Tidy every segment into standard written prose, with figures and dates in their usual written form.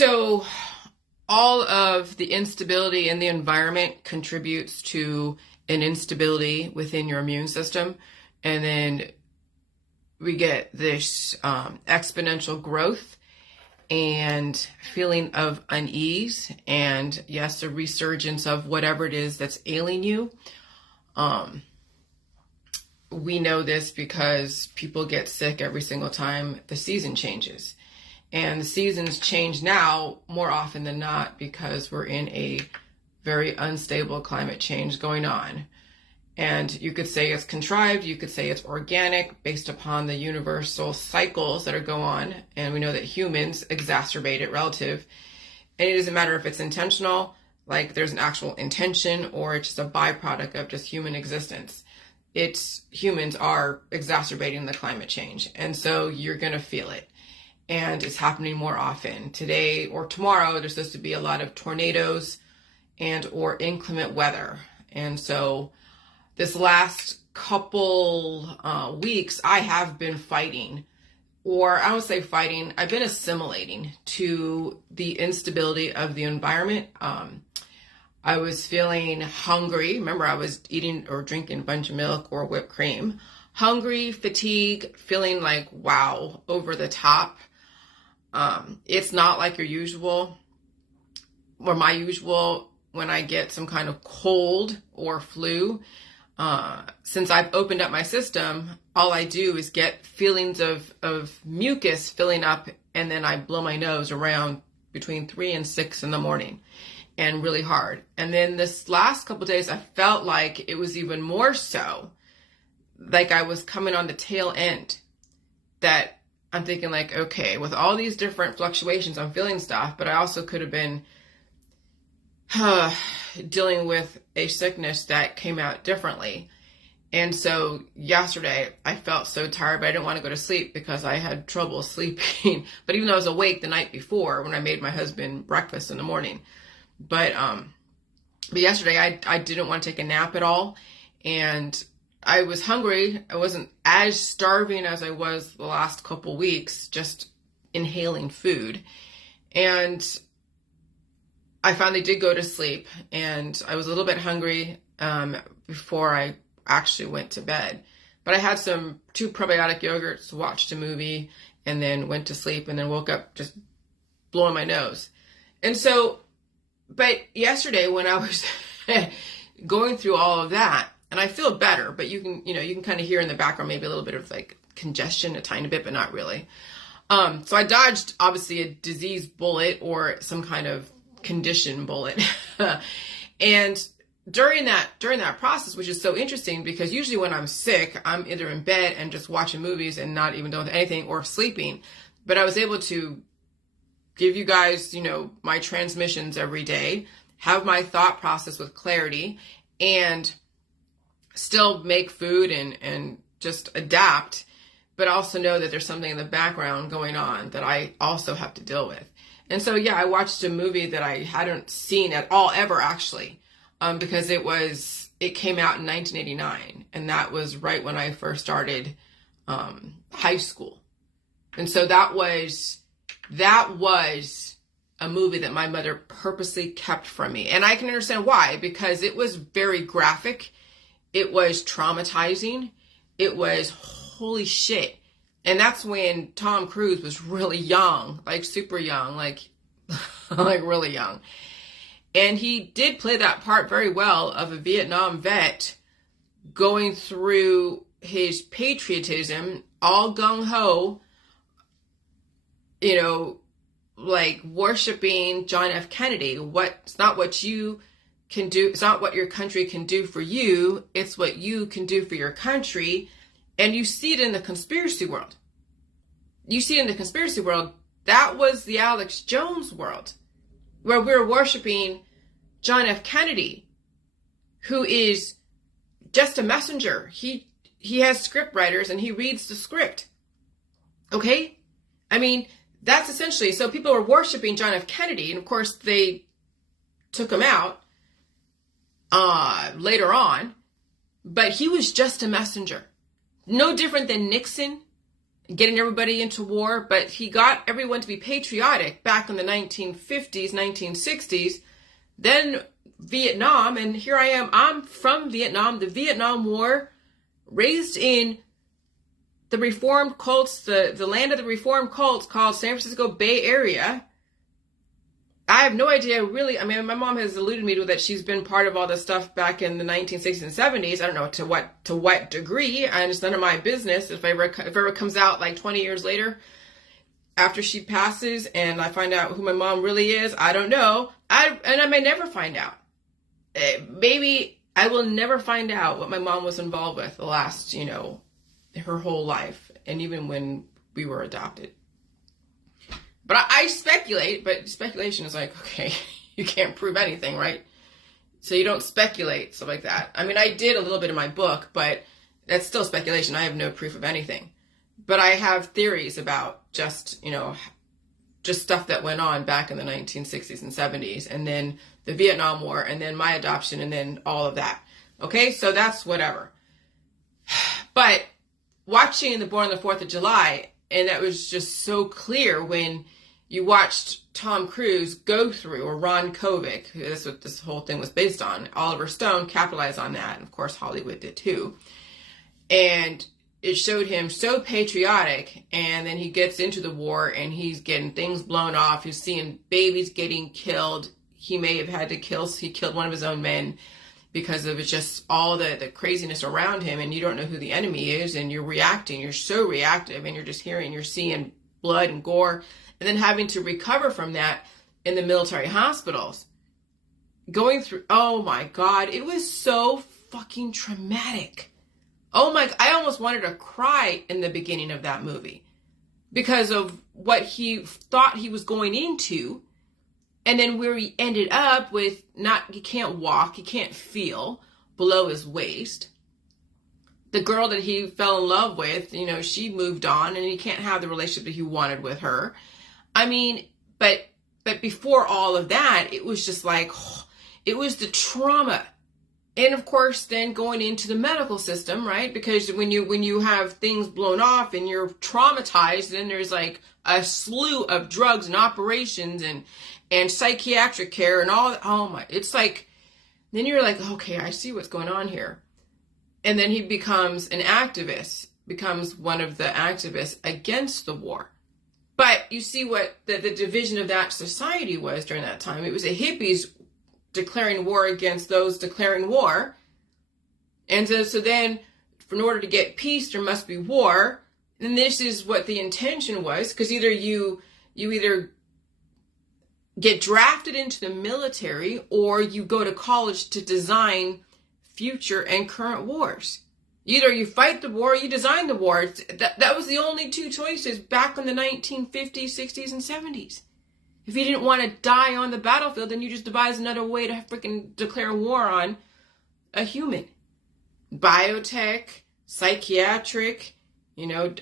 So all of the instability in the environment contributes to an instability within your immune system. And then we get this exponential growth and feeling of unease, and yes, a resurgence of whatever it is that's ailing you. We know this because people get sick every single time the season changes. And the seasons change now more often than not because we're in a very unstable climate change going on. And you could say it's contrived, you could say it's organic based upon the universal cycles that are going on. And we know that humans exacerbate it relative. And it doesn't matter if it's intentional, like there's an actual intention, or it's just a byproduct of just human existence. Humans are exacerbating the climate change. And so you're going to feel it. And it's happening more often. Today or tomorrow, there's supposed to be a lot of tornadoes and or inclement weather. And so this last couple weeks, I have been fighting, or I would say fighting, I've been assimilating to the instability of the environment. I was feeling hungry. Remember, I was eating or drinking a bunch of milk or whipped cream. Hungry, fatigue, feeling like, wow, over the top. It's not like your usual or my usual when I get some kind of cold or flu. Since I've opened up my system, all I do is get feelings of mucus filling up, and then I blow my nose around between 3 and 6 in the morning, and really hard. And then this last couple of days, I felt like it was even more so, like I was coming on the tail end, that I'm thinking like, okay, with all these different fluctuations, I'm feeling stuff, but I also could have been dealing with a sickness that came out differently. And so yesterday I felt so tired, but I didn't want to go to sleep because I had trouble sleeping. But even though I was awake the night before when I made my husband breakfast in the morning, but yesterday I didn't want to take a nap at all, and I was hungry. I wasn't as starving as I was the last couple weeks, just inhaling food. And I finally did go to sleep, and I was a little bit hungry before I actually went to bed. But I had 2 probiotic yogurts, watched a movie, and then went to sleep, and then woke up just blowing my nose. And so, but yesterday when I was going through all of that, and I feel better, but you can kind of hear in the background maybe a little bit of like congestion, a tiny bit, but not really. So I dodged obviously a disease bullet or some kind of condition bullet. And during that process, which is so interesting because usually when I'm sick, I'm either in bed and just watching movies and not even doing anything, or sleeping. But I was able to give you guys, my transmissions every day, have my thought process with clarity, and still make food and just adapt, but also know that there's something in the background going on that I also have to deal with. And so, yeah, I watched a movie that I hadn't seen at all ever, actually, because it came out in 1989, and that was right when I first started high school. And so that was a movie that my mother purposely kept from me. And I can understand why, because it was very graphic. It was traumatizing. It was holy shit. And that's when Tom Cruise was really young, like super young, like really young. And he did play that part very well of a Vietnam vet going through his patriotism, all gung-ho, like worshiping John F. Kennedy. It's not what you can do. It's not what your country can do for you. It's what you can do for your country. And you see it in the conspiracy world. That was the Alex Jones world, where we're worshiping John F. Kennedy, who is just a messenger. He has script writers and he reads the script. Okay? I mean, that's essentially, so people were worshiping John F. Kennedy, and of course they took him out later on, but he was just a messenger. No different than Nixon, getting everybody into war, but he got everyone to be patriotic back in the 1950s, 1960s, then Vietnam, and here I am, I'm from Vietnam, the Vietnam War, raised in the Reformed cults, the land of the Reformed cults called San Francisco Bay Area. I have no idea, really. I mean, my mom has alluded me to that she's been part of all this stuff back in the 1960s and 70s. I don't know to what degree, and it's none of my business. If it ever comes out like 20 years later, after she passes, and I find out who my mom really is, I don't know. And I may never find out. Maybe I will never find out what my mom was involved with the last, her whole life, and even when we were adopted. But I speculate, but speculation is like, okay, you can't prove anything, right? So you don't speculate, stuff like that. I mean, I did a little bit in my book, but that's still speculation. I have no proof of anything. But I have theories about just stuff that went on back in the 1960s and 70s, and then the Vietnam War, and then my adoption, and then all of that. Okay, so that's whatever. But watching The Born on the 4th of July, and that was just so clear when you watched Tom Cruise go through, or Ron Kovic, that's what this whole thing was based on. Oliver Stone capitalized on that, and of course Hollywood did too. And it showed him so patriotic, and then he gets into the war, and he's getting things blown off. He's seeing babies getting killed. He may have had to he killed one of his own men because of just all the craziness around him, and you don't know who the enemy is, and you're reacting. You're so reactive, and you're seeing blood and gore, and then having to recover from that in the military hospitals. Going through, oh my God, it was so fucking traumatic. Oh my, I almost wanted to cry in the beginning of that movie because of what he thought he was going into. And then where he ended up with he can't walk, he can't feel below his waist. The girl that he fell in love with, she moved on, and he can't have the relationship that he wanted with her. I mean, but before all of that, it was just like, it was the trauma. And of course, then going into the medical system, right? Because when you have things blown off and you're traumatized, then there's like a slew of drugs and operations and psychiatric care and all. Oh my, it's like, then you're like, okay, I see what's going on here. And then he becomes an activist, becomes one of the activists against the war. But you see what the division of that society was during that time. It was the hippies declaring war against those declaring war. And so then, in order to get peace, there must be war. And this is what the intention was, because either you either get drafted into the military, or you go to college to design future and current wars. Either you fight the war or you design the war. That was the only two choices back in the 1950s, 60s, and 70s. If you didn't want to die on the battlefield, then you just devise another way to freaking declare war on a human. Biotech, psychiatric,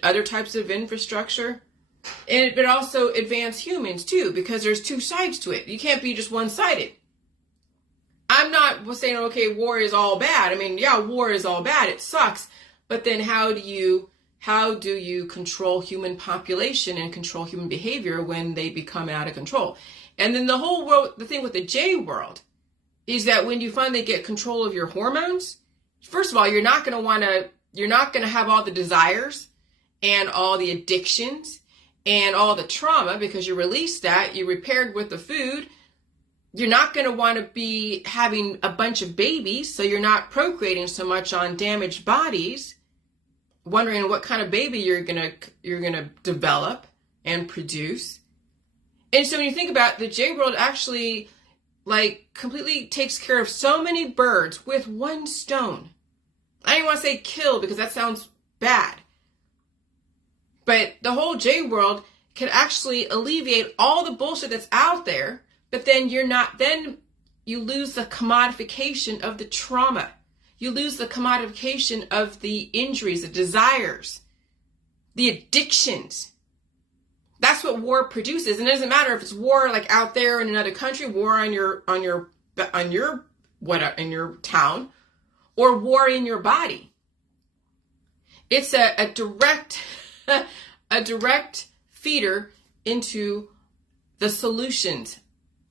other types of infrastructure. But also advance humans too, because there's two sides to it. You can't be just one-sided. I'm not saying, okay, war is all bad. I mean, yeah, war is all bad. It sucks. But then how do you control human population and control human behavior when they become out of control? And then the thing with the J world is that when you finally get control of your hormones, first of all, you're not going to have all the desires and all the addictions and all the trauma, because you release that, you repaired with the food. You're not going to want to be having a bunch of babies, so you're not procreating so much on damaged bodies, wondering what kind of baby you're gonna develop and produce. And so when you think about it, the J world actually completely takes care of so many birds with one stone. I don't even want to say kill, because that sounds bad. But the whole J world can actually alleviate all the bullshit that's out there. But then you lose the commodification of the trauma. You lose the commodification of the injuries, the desires, the addictions. That's what war produces. And it doesn't matter if it's war like out there in another country, war in your town, or war in your body. It's a direct a direct feeder into the solutions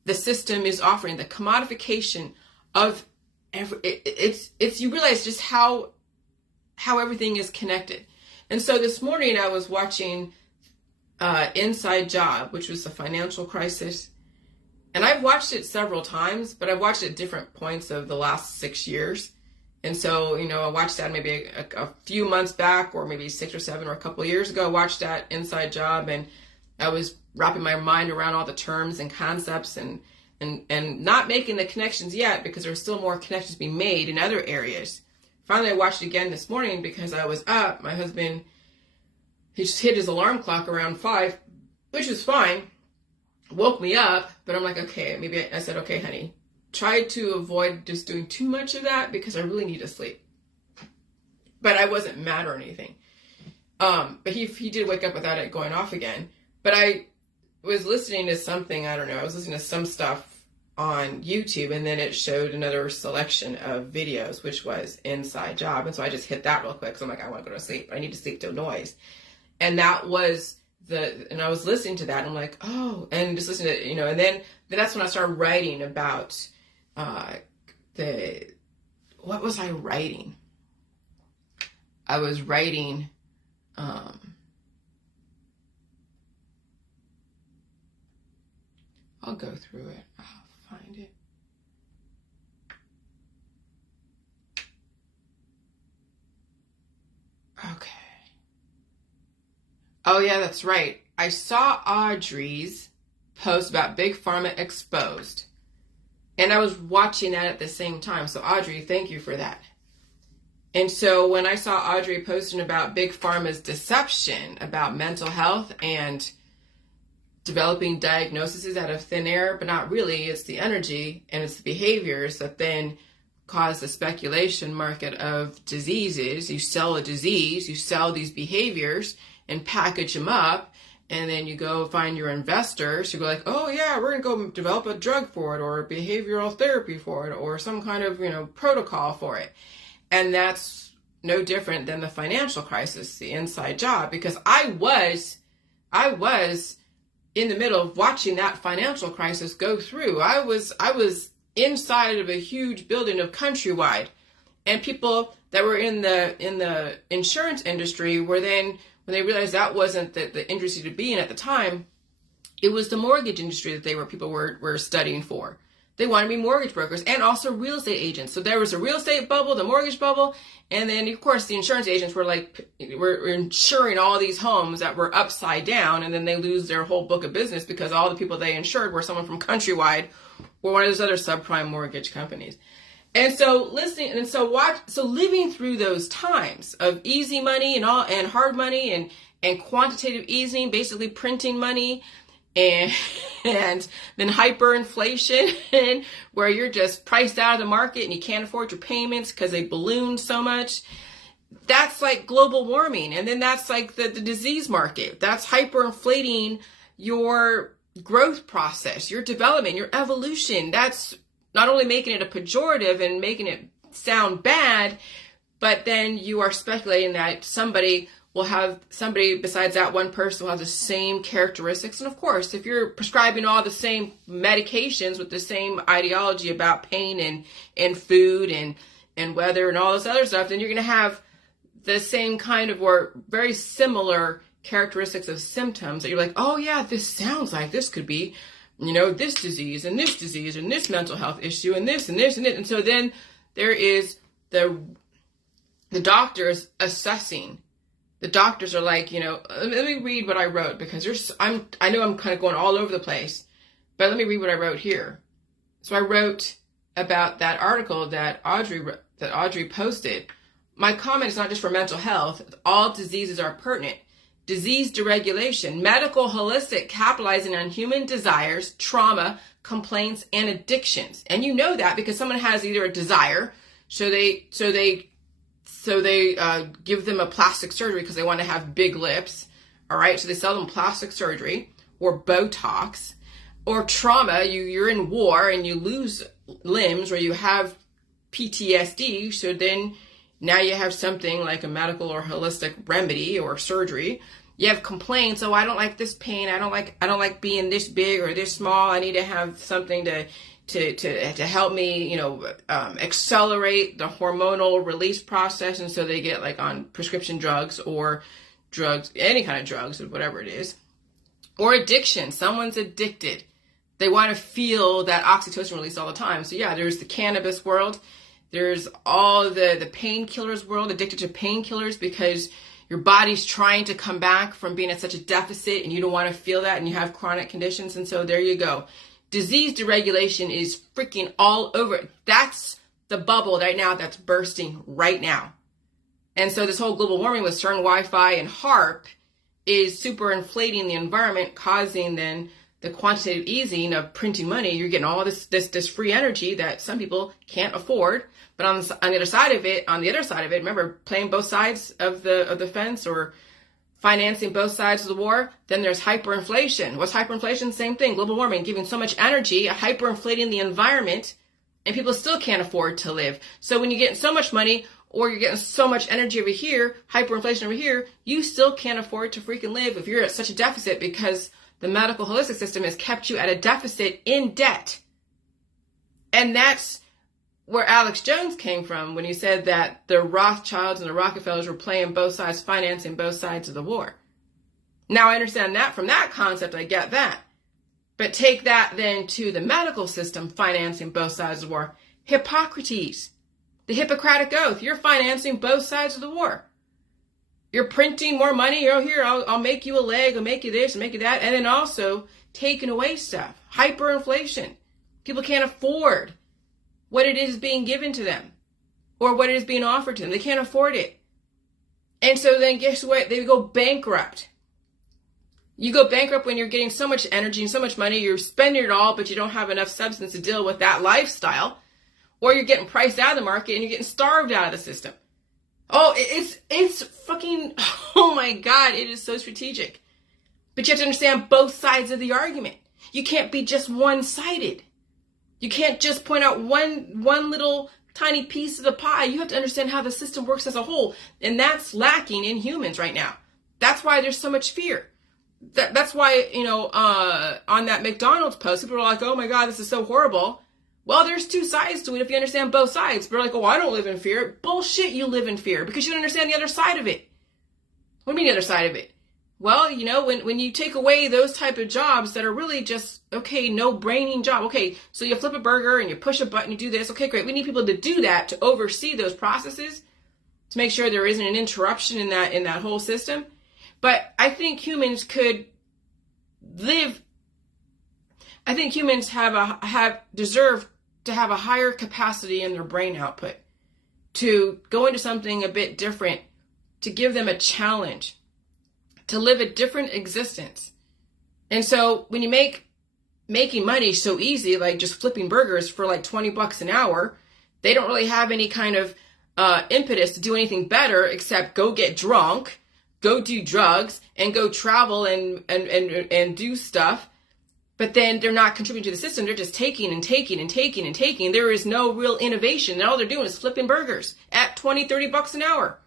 the system is offering, the commodification of it's you realize just how everything is connected. And so this morning I was watching Inside Job, which was the financial crisis. And I've watched it several times, but I've watched it at different points of the last 6 years. And so, I watched that maybe a few months back, or maybe 6 or 7 or a couple of years ago. I watched that Inside Job, and I was wrapping my mind around all the terms and concepts and not making the connections yet, because there's still more connections to be made in other areas. Finally, I watched it again this morning because I was up. My husband, he just hit his alarm clock around 5, which was fine. Woke me up, but I'm like, okay, maybe I said, okay, honey, try to avoid just doing too much of that because I really need to sleep. But I wasn't mad or anything. But he did wake up without it going off again. But I was listening to something, I don't know, I was listening to some stuff on YouTube, and then it showed another selection of videos, which was Inside Job. And so I just hit that real quick because I'm like, I want to go to sleep. I need to sleep to noise. And that was and I was listening to that, and I'm like, oh, and just listening to, and then that's when I started writing about what was I writing? I was writing, I'll go through it. I'll find it. Okay. Oh, yeah, that's right. I saw Audrey's post about Big Pharma exposed, and I was watching that at the same time. So, Audrey, thank you for that. And so when I saw Audrey posting about Big Pharma's deception about mental health and developing diagnoses out of thin air, but not really, it's the energy and it's the behaviors that then cause the speculation market of diseases. You sell a disease, you sell these behaviors and package them up, and then you go find your investors who go like, oh yeah, we're gonna go develop a drug for it, or a behavioral therapy for it, or some kind of protocol for it. And that's no different than the financial crisis, the Inside Job, because I was in the middle of watching that financial crisis go through. I was inside of a huge building of Countrywide, and people that were in the insurance industry were then, when they realized that wasn't the industry to be in at the time, it was the mortgage industry that people were studying for. They wanted to be mortgage brokers and also real estate agents. So there was a real estate bubble, the mortgage bubble, and then of course the insurance agents were insuring all these homes that were upside down, and then they lose their whole book of business because all the people they insured were someone from Countrywide or one of those other subprime mortgage companies. And so living through those times of easy money and hard money and quantitative easing, basically printing money, and then hyperinflation, where you're just priced out of the market and you can't afford your payments because they ballooned so much. That's like global warming. And then that's like the disease market. That's hyperinflating your growth process, your development, your evolution. That's not only making it a pejorative and making it sound bad, but then you are speculating that somebody besides that one person will have the same characteristics. And of course, if you're prescribing all the same medications with the same ideology about pain and food and weather and all this other stuff, then you're going to have the same kind of, or very similar characteristics of symptoms that you're like, oh yeah, this sounds like this could be, this disease and this mental health issue and this and this and this. And so then there is the doctors assessing. The doctors are like, let me read what I wrote, because I know I'm kind of going all over the place, but let me read what I wrote here. So I wrote about that article that Audrey posted. My comment is not just for mental health. All diseases are pertinent. Disease deregulation, medical holistic, capitalizing on human desires, trauma, complaints, and addictions. And you know that because someone has either a desire, so they give them a plastic surgery because they want to have big lips. All right. So they sell them plastic surgery or Botox, or trauma. You're in war and you lose limbs, or you have PTSD. So then now you have something like a medical or holistic remedy or surgery. You have complaints. Oh, I don't like this pain. I don't like being this big or this small. I need to have something to help me, accelerate the hormonal release process. And so they get like on prescription drugs or drugs, any kind of drugs or whatever it is. Or addiction. Someone's addicted. They want to feel that oxytocin release all the time. So yeah, there's the cannabis world. There's all the painkillers world, addicted to painkillers because your body's trying to come back from being at such a deficit and you don't want to feel that and you have chronic conditions. And so there you go. Disease deregulation is freaking all over. That's the bubble right now that's bursting right now. And so this whole global warming with CERN, Wi-Fi, and HAARP is super inflating the environment, causing then the quantitative easing of printing money. You're getting all this free energy that some people can't afford. But on the other side of it, remember playing both sides of the fence or financing both sides of the war, then there's hyperinflation. What's hyperinflation? Same thing. Global warming, giving so much energy, hyperinflating the environment, and people still can't afford to live. So when you're getting so much money or you're getting so much energy over here, hyperinflation over here, you still can't afford to freaking live if you're at such a deficit because the medical holistic system has kept you at a deficit in debt. And that's where Alex Jones came from when he said that the Rothschilds and the Rockefellers were playing both sides, financing both sides of the war. Now I understand that from that concept, I get that. But take that then to the medical system financing both sides of the war. Hippocrates, the Hippocratic Oath, you're financing both sides of the war. You're printing more money. Oh, here, I'll make you a leg, I'll make you this, I'll make you that. And then also taking away stuff. Hyperinflation. People can't afford what it is being given to them or what it is being offered to them. They can't afford it. And so then guess what? They go bankrupt. You go bankrupt when you're getting so much energy and so much money. You're spending it all, but you don't have enough substance to deal with that lifestyle. Or you're getting priced out of the market and you're getting starved out of the system. Oh, it's fucking, oh my God, it is so strategic. But you have to understand both sides of the argument. You can't be just one-sided. You can't just point out one little tiny piece of the pie. You have to understand how the system works as a whole. And that's lacking in humans right now. That's why there's so much fear. That's why, on that McDonald's post, people are like, oh my God, this is so horrible. Well, there's two sides to it if you understand both sides. They're like, oh, I don't live in fear. Bullshit, you live in fear because you don't understand the other side of it. What do you mean the other side of it? Well, when you take away those type of jobs that are really just, okay, no-braining job. Okay, so you flip a burger and you push a button, you do this. Okay, great. We need people to do that, to oversee those processes, to make sure there isn't an interruption in that whole system. But I think humans could live, I think humans deserve to have a higher capacity in their brain output, to go into something a bit different, to give them a challenge, to live a different existence. And so when you making money so easy, like just flipping burgers for like $20 an hour, they don't really have any kind of impetus to do anything better except go get drunk, go do drugs, and go travel and do stuff. But then they're not contributing to the system. They're just taking and taking and taking and taking. There is no real innovation. And all they're doing is flipping burgers at $20, $30 an hour.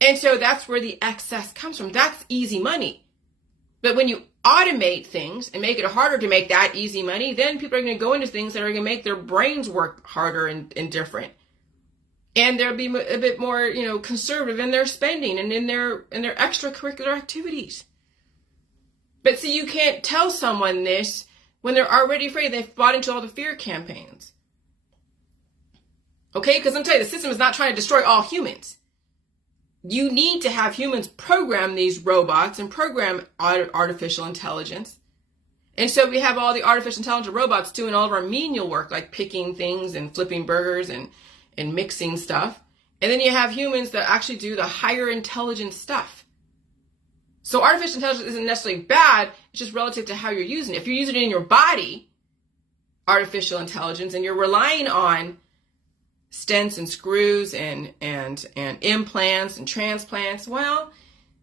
And so that's where the excess comes from. That's easy money. But when you automate things and make it harder to make that easy money, then people are going to go into things that are going to make their brains work harder and different. And they'll be a bit more, conservative in their spending and in their extracurricular activities. But see, you can't tell someone this when they're already afraid. They've bought into all the fear campaigns. Okay? Because I'm telling you, the system is not trying to destroy all humans. You need to have humans program these robots and program artificial intelligence. And so we have all the artificial intelligent robots doing all of our menial work, like picking things and flipping burgers and mixing stuff. And then you have humans that actually do the higher intelligence stuff. So artificial intelligence isn't necessarily bad. It's just relative to how you're using it. If you're using it in your body, artificial intelligence, and you're relying on stents and screws and implants and transplants, well,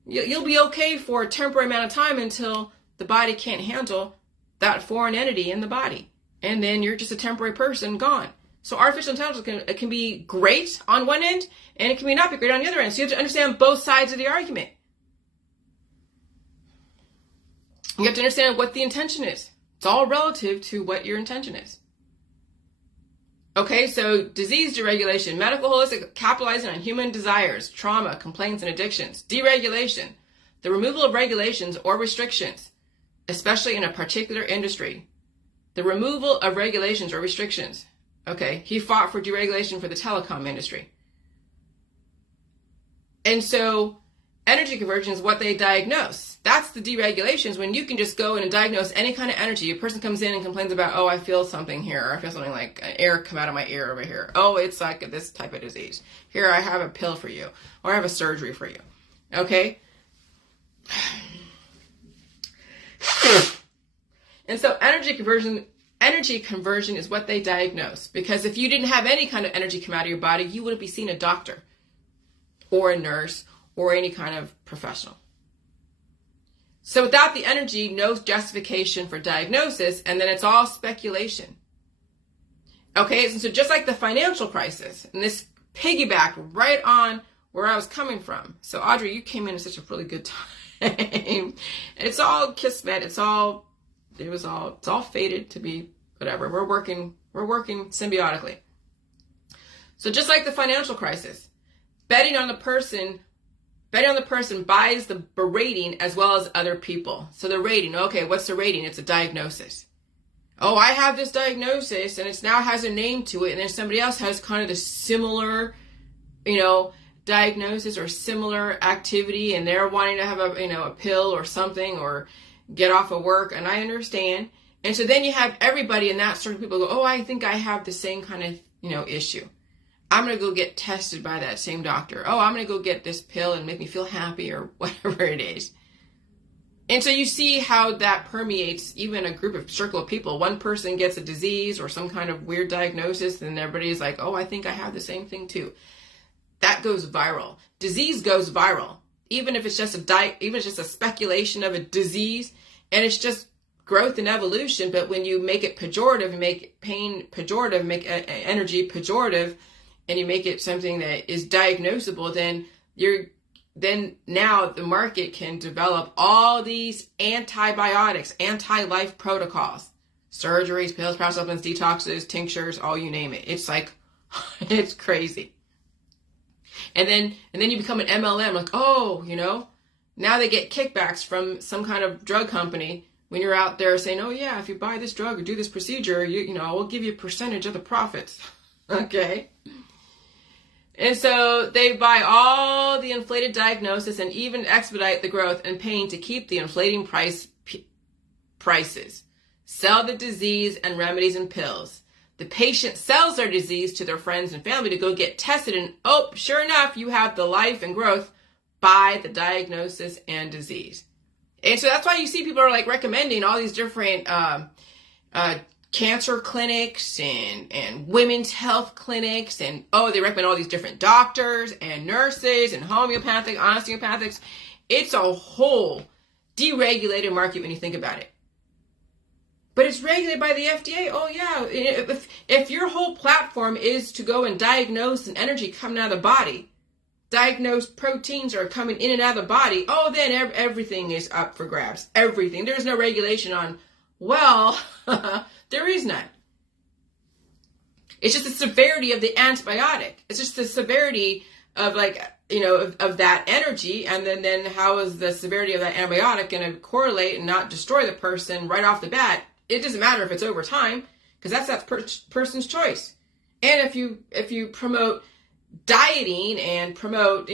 you'll be okay for a temporary amount of time until the body can't handle that foreign entity in the body. And then you're just a temporary person gone. So artificial intelligence can be great on one end, and it can be not be great on the other end. So you have to understand both sides of the argument. You have to understand what the intention is. It's all relative to what your intention is. Okay, so disease deregulation, medical holistic, capitalizing on human desires, trauma, complaints, and addictions. Deregulation, the removal of regulations or restrictions, especially in a particular industry. The removal of regulations or restrictions. Okay, he fought for deregulation for the telecom industry. And so energy conversion is what they diagnose. That's the deregulations, when you can just go in and diagnose any kind of energy. A person comes in and complains about, oh, I feel something here. Or I feel something like an air come out of my ear over here. Oh, it's like this type of disease. Here, I have a pill for you. Or I have a surgery for you. Okay? And so energy conversion is what they diagnose. Because if you didn't have any kind of energy come out of your body, you wouldn't be seeing a doctor or a nurse or any kind of professional. So without the energy, no justification for diagnosis, and then it's all speculation. Okay, so just like the financial crisis, and this piggyback right on where I was coming from. So Audrey, you came in at such a really good time. It's all kismet. It's all fated to be whatever. We're working symbiotically. So just like the financial crisis, betting on the person buys the rating as well as other people. So the rating, okay, what's the rating? It's a diagnosis. Oh, I have this diagnosis and it now has a name to it, and then somebody else has kind of the similar, diagnosis or similar activity, and they're wanting to have a pill or something or get off of work, and I understand. And so then you have everybody in that circle of people go, oh, I think I have the same kind of, issue. I'm going to go get tested by that same doctor. Oh, I'm going to go get this pill and make me feel happy or whatever it is. And so you see how that permeates even a circle of people. One person gets a disease or some kind of weird diagnosis, and everybody's like, oh, I think I have the same thing too. That goes viral. Disease goes viral. Even if it's just a speculation of a disease, and it's just growth and evolution. But when you make it pejorative, and make pain pejorative, make energy pejorative, and you make it something that is diagnosable, then now the market can develop all these antibiotics, anti-life protocols, surgeries, pills, powder supplements, detoxes, tinctures, all you name it. It's like, it's crazy. And then you become an MLM, like, oh, now they get kickbacks from some kind of drug company when you're out there saying, oh yeah, if you buy this drug or do this procedure, we'll give you a percentage of the profits. Okay. And so they buy all the inflated diagnosis and even expedite the growth and pain to keep the inflating prices. Sell the disease and remedies and pills. The patient sells their disease to their friends and family to go get tested, and oh, sure enough, you have the life and growth by the diagnosis and disease. And so that's why you see people are like recommending all these different cancer clinics and women's health clinics, and they recommend all these different doctors and nurses and homeopathic, osteopathics. It's a whole deregulated market when you think about it. But it's regulated by the FDA. Oh yeah, if your whole platform is to go and diagnose an energy coming out of the body, diagnose proteins are coming in and out of the body, then everything is up for grabs. Everything. There's no regulation on, there is none. It's just the severity of the antibiotic. It's just the severity of of that energy, and then how is the severity of that antibiotic going to correlate and not destroy the person right off the bat? It doesn't matter if it's over time, because that's that person's choice. And if you promote dieting and promote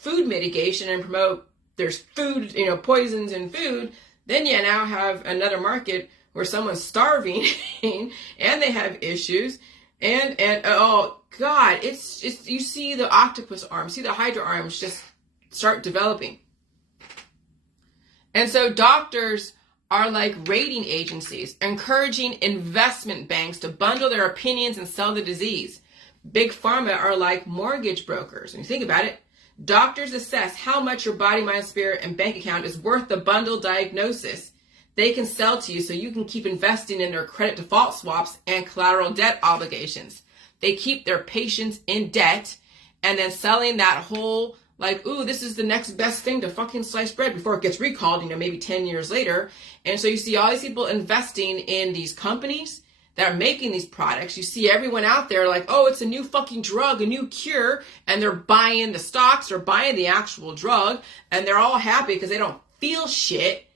food mitigation and promote there's food poisons in food, then you now have another market where someone's starving and they have issues, and oh God, it's you see the octopus arms, see the hydra arms just start developing. And so doctors are like rating agencies, encouraging investment banks to bundle their opinions and sell the disease. Big pharma are like mortgage brokers. When you think about it, doctors assess how much your body, mind, spirit, and bank account is worth the bundle diagnosis they can sell to you, so you can keep investing in their credit default swaps and collateral debt obligations. They keep their patients in debt and then selling that whole like, ooh, this is the next best thing to fucking sliced bread before it gets recalled, maybe 10 years later. And so you see all these people investing in these companies that are making these products. You see everyone out there like, oh, it's a new fucking drug, a new cure. And they're buying the stocks or buying the actual drug. And they're all happy because they don't feel shit.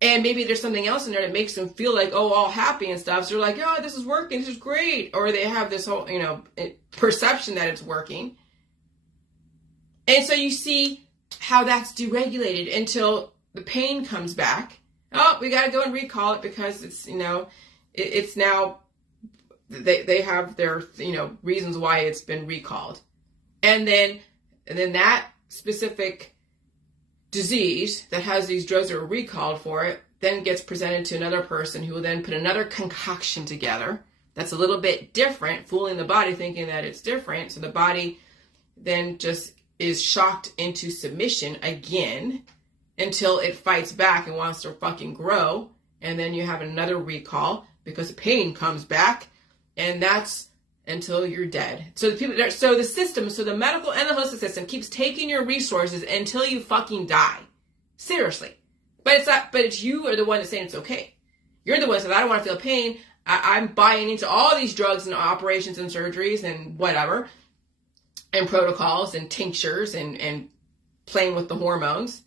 And maybe there's something else in there that makes them feel like, oh, all happy and stuff. So they're like, oh, this is working. This is great. Or they have this whole, perception that it's working. And so you see how that's deregulated until the pain comes back. Oh, we got to go and recall it because it's, it's now, they have their, reasons why it's been recalled. And then that specific disease that has these drugs that are recalled for it then gets presented to another person who will then put another concoction together that's a little bit different, fooling the body thinking that it's different. So the body then just is shocked into submission again until it fights back and wants to fucking grow. And then you have another recall because the pain comes back, and that's until you're dead. So the medical and the holistic system keeps taking your resources until you fucking die. Seriously. But it's you are the one that's saying it's okay. You're the one that says, I don't want to feel pain. I'm buying into all these drugs and operations and surgeries and whatever, and protocols and tinctures and playing with the hormones.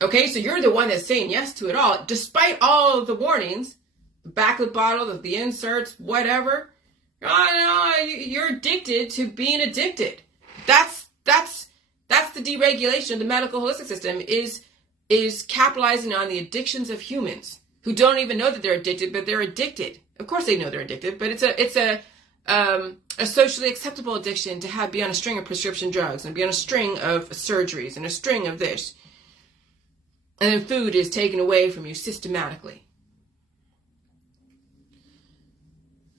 Okay, so you're the one that's saying yes to it all, despite all of the warnings, the back of the bottle, the inserts, whatever. Oh, no, you're addicted to being addicted. That's the deregulation of the medical holistic system is capitalizing on the addictions of humans who don't even know that they're addicted, but they're addicted. Of course they know they're addicted, but it's a socially acceptable addiction to be on a string of prescription drugs and be on a string of surgeries and a string of this. And then food is taken away from you systematically.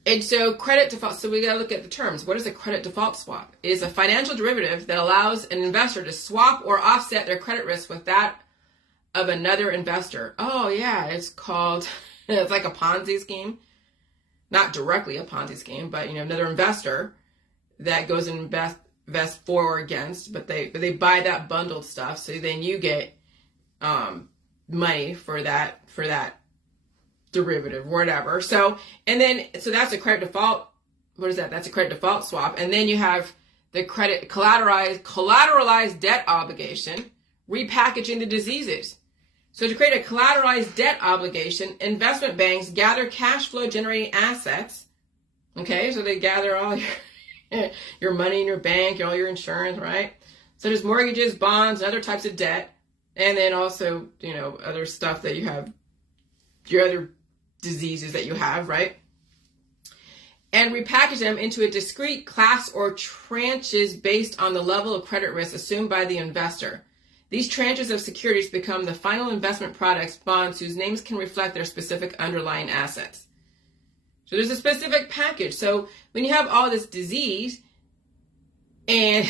And so credit default, so we got to look at the terms. What is a credit default swap? It is a financial derivative that allows an investor to swap or offset their credit risk with that of another investor. Oh yeah, it's like a Ponzi scheme. Not directly a Ponzi scheme, but another investor that goes and invest for or against, but they buy that bundled stuff, so then you get money for that derivative, whatever. So that's a credit default. What is that? That's a credit default swap. And then you have the credit collateralized debt obligation, repackaging the diseases. So to create a collateralized debt obligation, investment banks gather cash flow generating assets. Okay, so they gather all your money in your bank, all your insurance, right? So there's mortgages, bonds, and other types of debt. And then also, other stuff that you have, your other diseases that you have, right? And repackage them into a discrete class or tranches based on the level of credit risk assumed by the investor. These tranches of securities become the final investment products, bonds, whose names can reflect their specific underlying assets. So there's a specific package. So when you have all this disease and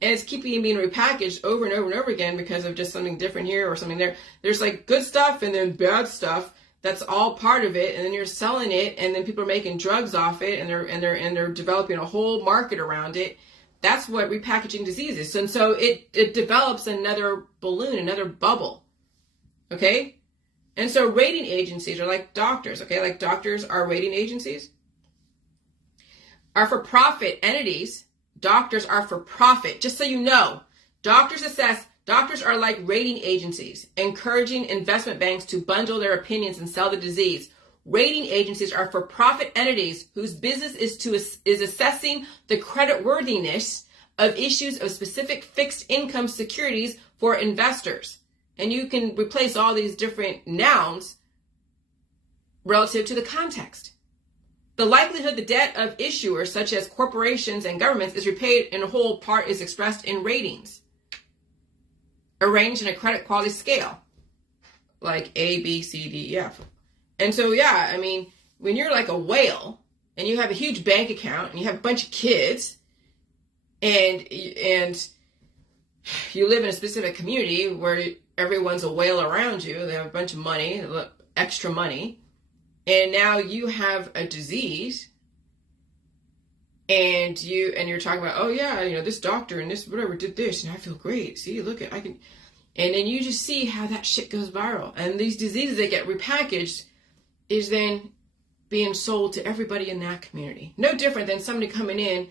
it's keeping being repackaged over and over and over again because of just something different here or something there, there's like good stuff and then bad stuff. That's all part of it, and then you're selling it, and then people are making drugs off it, and they're developing a whole market around it. That's what repackaging disease is. And so it develops another balloon, another bubble. Okay? And so rating agencies are like doctors, okay? Like doctors are rating agencies. Are for profit entities. Doctors are for profit. Just so you know, doctors are like rating agencies, encouraging investment banks to bundle their opinions and sell the disease. Rating agencies are for-profit entities whose business is assessing the creditworthiness of issues of specific fixed income securities for investors. And you can replace all these different nouns relative to the context. The likelihood the debt of issuers, such as corporations and governments, is repaid in whole part is expressed in ratings, arranged in a credit quality scale, like A, B, C, D, E, F. And so, yeah, I mean, when you're like a whale and you have a huge bank account and you have a bunch of kids and you live in a specific community where everyone's a whale around you, they have a bunch of money, extra money, and now you have a disease and you're talking about, oh yeah, this doctor and this whatever did this, and I feel great. See, look at, I can, and then you just see how that shit goes viral. And these diseases that get repackaged is then being sold to everybody in that community. No different than somebody coming in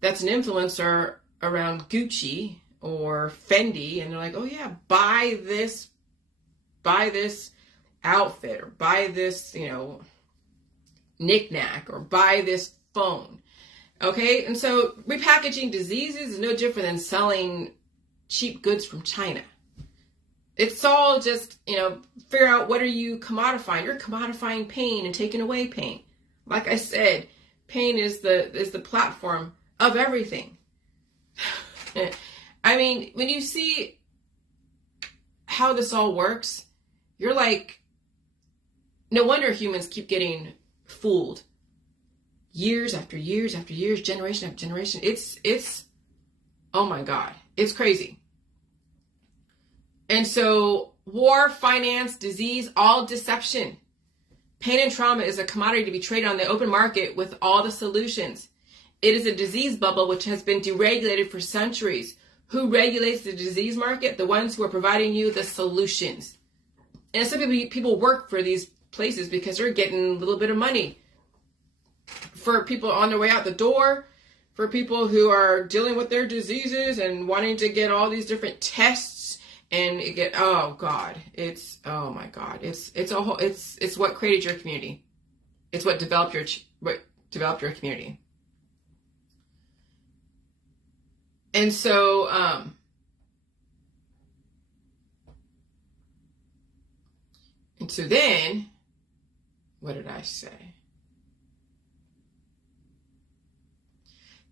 that's an influencer around Gucci or Fendi, and they're like, oh yeah, buy this outfit, or buy this, knickknack, or buy this phone. Okay, and so repackaging diseases is no different than selling cheap goods from China. It's all just, figure out what are you commodifying. You're commodifying pain and taking away pain. Like I said, pain is the platform of everything. I mean, when you see how this all works, you're like, no wonder humans keep getting fooled. Years after years after years, generation after generation. It's, oh my God, it's crazy. And so war, finance, disease, all deception. Pain and trauma is a commodity to be traded on the open market with all the solutions. It is a disease bubble which has been deregulated for centuries. Who regulates the disease market? The ones who are providing you the solutions. And some people work for these places because they're getting a little bit of money. For people on their way out the door, for people who are dealing with their diseases and wanting to get all these different tests and oh God, it's what created your community. It's what developed your community. And so, then, what did I say?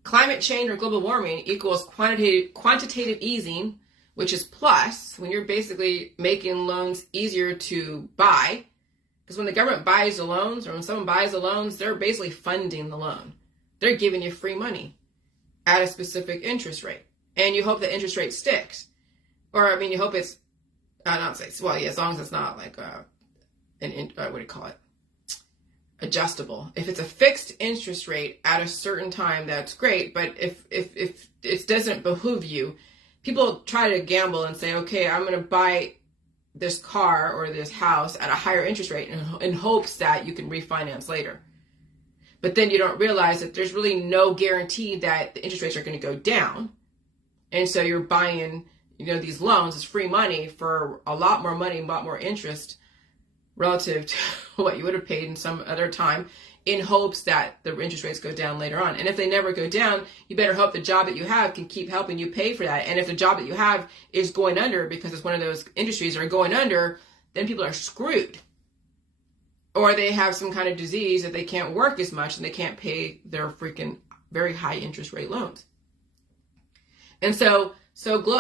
Climate change or global warming equals quantitative easing, which is plus, when you're basically making loans easier to buy. Because when the government buys the loans, or when someone buys the loans, they're basically funding the loan. They're giving you free money at a specific interest rate. And you hope the interest rate sticks. Or, you hope it's, as long as it's not like what do you call it? Adjustable. If it's a fixed interest rate at a certain time, that's great. But if it doesn't behoove you, people try to gamble and say, okay, I'm going to buy this car or this house at a higher interest rate in hopes that you can refinance later. But then you don't realize that there's really no guarantee that the interest rates are going to go down. And so you're buying, these loans as free money for a lot more money, a lot more interest relative to what you would have paid in some other time, in hopes that the interest rates go down later on. And if they never go down, you better hope the job that you have can keep helping you pay for that. And if the job that you have is going under because it's one of those industries that are going under, then people are screwed. Or they have some kind of disease that they can't work as much and they can't pay their freaking very high interest rate loans. And so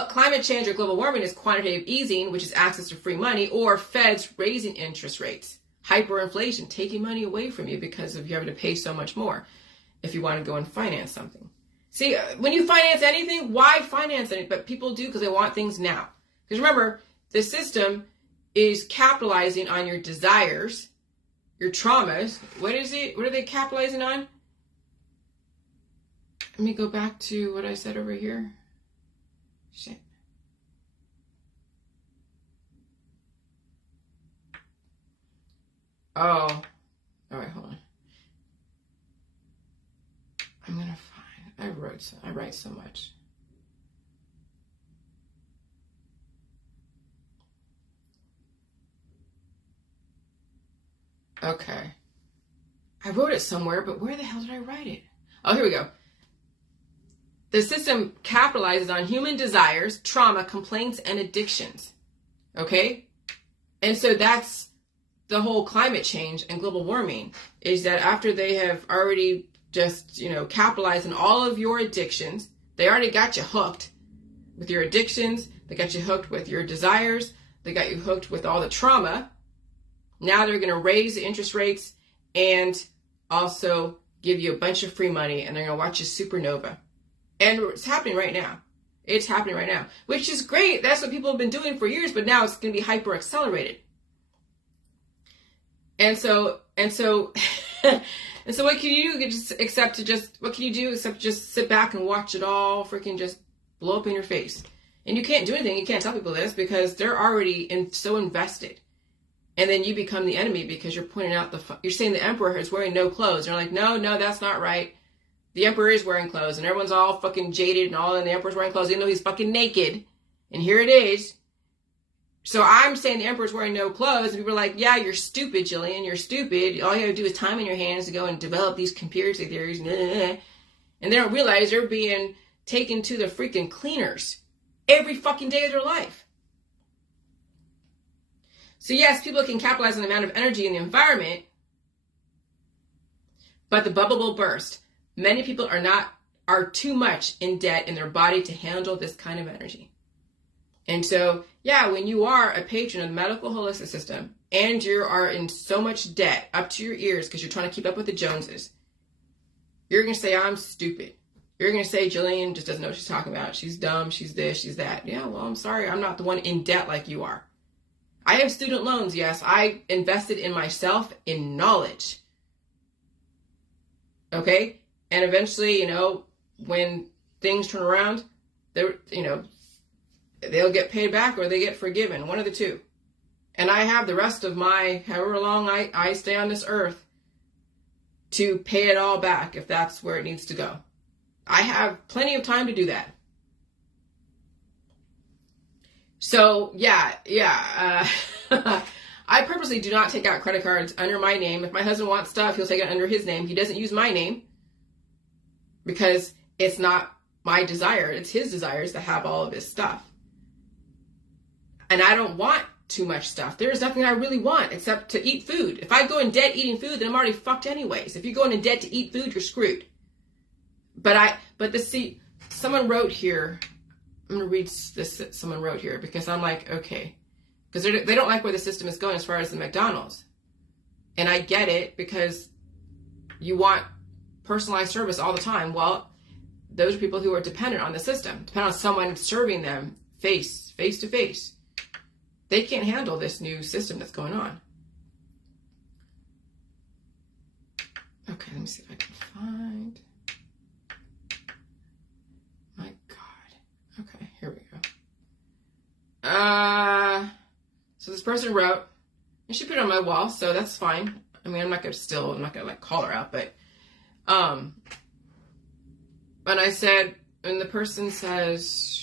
climate change or global warming is quantitative easing, which is access to free money, or Feds raising interest rates. Hyperinflation, taking money away from you because of you having to pay so much more if you want to go and finance something. See, when you finance anything, why finance anything? But people do because they want things now. Because remember, the system is capitalizing on your desires, your traumas. What is it? What are they capitalizing on? Let me go back to what I said over here. Shit. Oh, all right, hold on. I'm gonna find. I write so much. Okay. I wrote it somewhere, but where the hell did I write it? Oh, here we go. The system capitalizes on human desires, trauma, complaints, and addictions. Okay? And so that's the whole climate change and global warming, is that after they have already just, capitalized on all of your addictions, they already got you hooked with your addictions, they got you hooked with your desires, they got you hooked with all the trauma. Now they're going to raise the interest rates and also give you a bunch of free money, and they're going to watch you supernova. And it's happening right now. It's happening right now, which is great. That's what people have been doing for years, but now it's going to be hyper accelerated. And so And so what can you do except to just sit back and watch it all freaking just blow up in your face? And you can't do anything. You can't tell people this because they're already so invested. And then you become the enemy because you're pointing out you're saying the emperor is wearing no clothes. And they're like, no, that's not right. The emperor is wearing clothes, and everyone's all fucking jaded and the emperor's wearing clothes, even though he's fucking naked. And here it is. So I'm saying the emperor's wearing no clothes, and people are like, yeah, you're stupid, Jillian, you're stupid. All you have to do is time in your hands to go and develop these conspiracy theories. And they don't realize they're being taken to the freaking cleaners every fucking day of their life. So yes, people can capitalize on the amount of energy in the environment, but the bubble will burst. Many people are too much in debt in their body to handle this kind of energy. And so, yeah, when you are a patron of the medical holistic system and you are in so much debt up to your ears because you're trying to keep up with the Joneses, you're going to say, I'm stupid. You're going to say, Jillian just doesn't know what she's talking about. She's dumb. She's this, she's that. Yeah, well, I'm sorry. I'm not the one in debt like you are. I have student loans, yes. I invested in myself in knowledge. Okay? And eventually, when things turn around, they'll get paid back or they get forgiven, one of the two. And I have the rest of my, however long I stay on this earth, to pay it all back if that's where it needs to go. I have plenty of time to do that. So, I purposely do not take out credit cards under my name. If my husband wants stuff, he'll take it under his name. He doesn't use my name because it's not my desire. It's his desires to have all of his stuff. And I don't want too much stuff. There's nothing I really want except to eat food. If I go in debt eating food, then I'm already fucked anyways. If you go into debt to eat food, you're screwed. Someone wrote here, I'm going to read this, someone wrote here, because I'm like, okay. Because they don't like where the system is going as far as the McDonald's. And I get it, because you want personalized service all the time. Well, those are people who are dependent on the system, dependent on someone serving them face to face. They can't handle this new system that's going on. Okay, let me see if I can find. My God. Okay, here we go. So this person wrote, and she put it on my wall, so that's fine. I mean, I'm not gonna like call her out, but and I said, and the person says,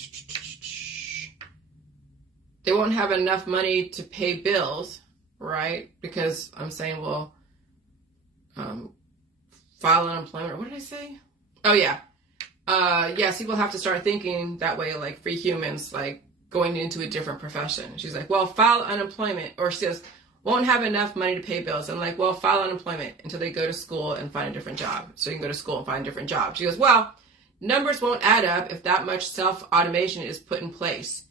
they won't have enough money to pay bills, right? Because I'm saying, well, file unemployment. What did I say? Oh, yeah. Yes, people have to start thinking that way, like free humans, like going into a different profession. She's like, well, file unemployment. Or she says, won't have enough money to pay bills. I'm like, well, file unemployment until they go to school and find a different job. So you can go to school and find a different job. She goes, well, numbers won't add up if that much self-automation is put in place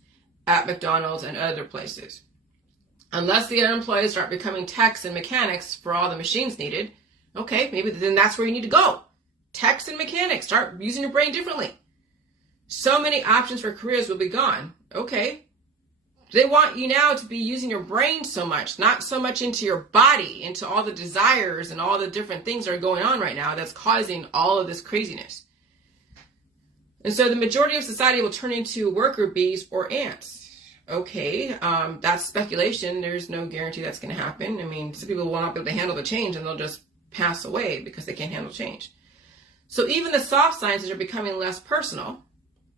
at McDonald's and other places. Unless the unemployed start becoming techs and mechanics for all the machines needed, okay, maybe then that's where you need to go. Techs and mechanics, start using your brain differently. So many options for careers will be gone. Okay. They want you now to be using your brain so much, not so much into your body, into all the desires and all the different things that are going on right now that's causing all of this craziness. And so the majority of society will turn into worker bees or ants. Okay, that's speculation. There's no guarantee that's going to happen. I mean, some people will not be able to handle the change and they'll just pass away because they can't handle change. So even the soft sciences are becoming less personal.